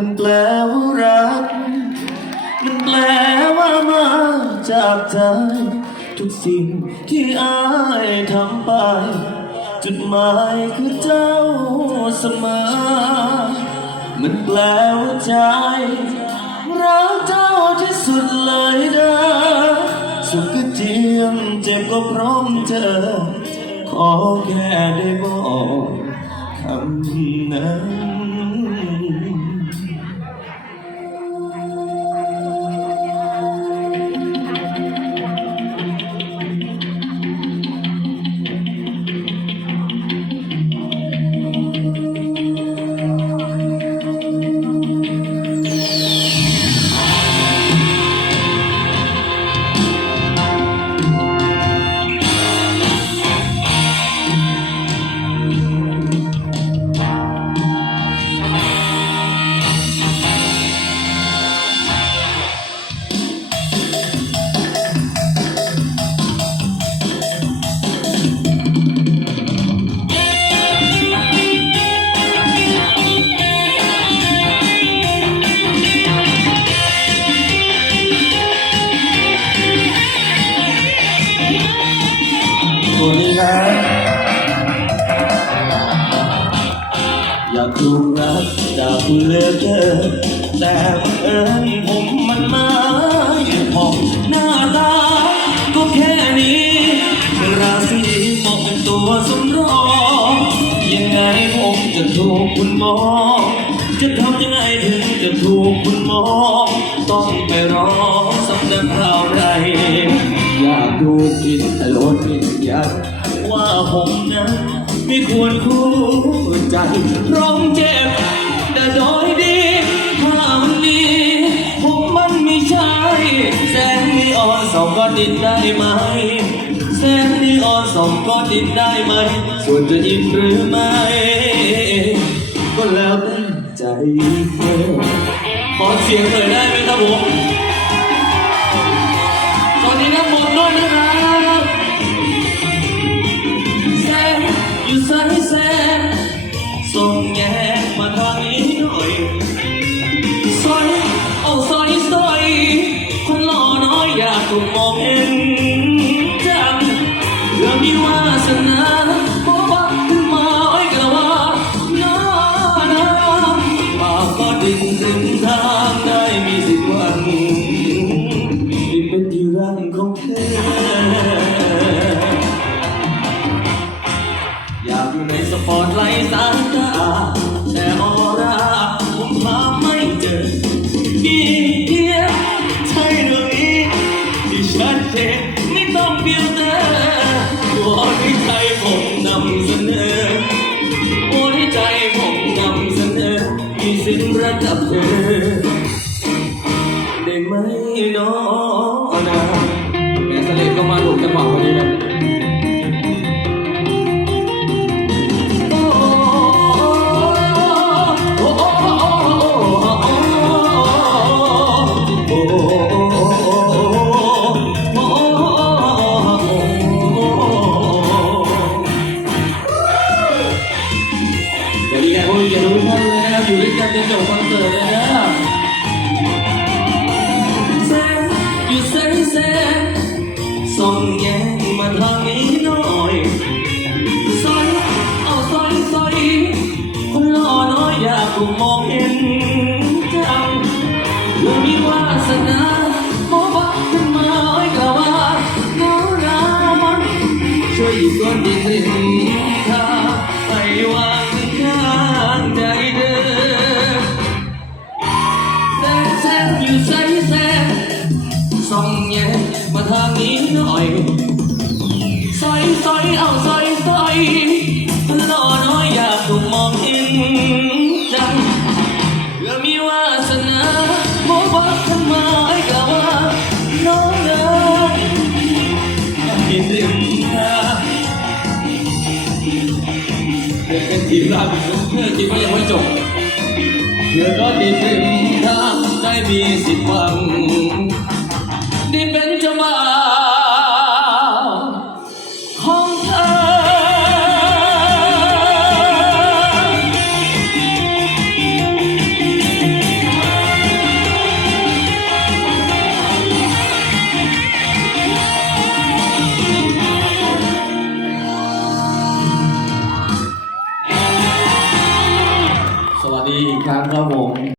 มันแปลว่ารัก มันแปลว่ามาจากใจ ทุกสิ่งที่อายทำไป จุดหมายคือเจ้าเสมอ มันแปลว่าใจ รักเจ้าที่สุดเลยนะสุขก็เจียมเจ็บก็พร้อมเจอ ขอแค่ได้บอกคำนั้น นะอยากดูรักจากเลือเธอแต่เอิญผมมันมาอย่างผมหน้าตา ก็แค่นี้ ราศีเหมาะเป็นตัวสำรอง ยังไงผมจะถูกคุณมอง จะทำยังไงถึงจะถูกคุณมอง ต้องไปร้อดือนเท่าไรอยากดูกินแต่ลดไม่อยาก ว่าผมนั้นไม่ควรคู่ใจร้องเจ็บแต่โอยดีภาพนี้ ผมมันไม่ใช่แสนนีอ่อนสองก็ดินได้ไหมแสนนีอ่อนสองก็ดินได้ไหม ส่วนจะอินหรือไม่ ก็แล้วแต่ใจเธอขอเสียงเธอได้ไหมครับผม more. วัสดีครับผู้เทุกท่านเลยนะครับ อยู่ด้วยกันจนจบคอนเสิร์ตเลยนะแซงอยู่แซงแซงส่งแยงมาทางนี้หน่อยซอยเอาซอยซอยคนหล่อน้อยอยากถูกมองเห็นจังเพื่อมีวาสนาโมบักขึ้นมาอ้อยกล่าวว่าโนราช่วยอยู่ก้นดิน อยซอยซอยเอาซอยซอยหล่อน้อยอยากถูกมองเห็นจังเพื่อมีวาสนาโมบักทำไมกล่าวว่าน้องเอ๋ยกินริมทางเป็นทีมลาบเพื่อทีมก็ยังไม่จบเพื่อก็ดีถึงทางได้มีสิทธิ์หวัง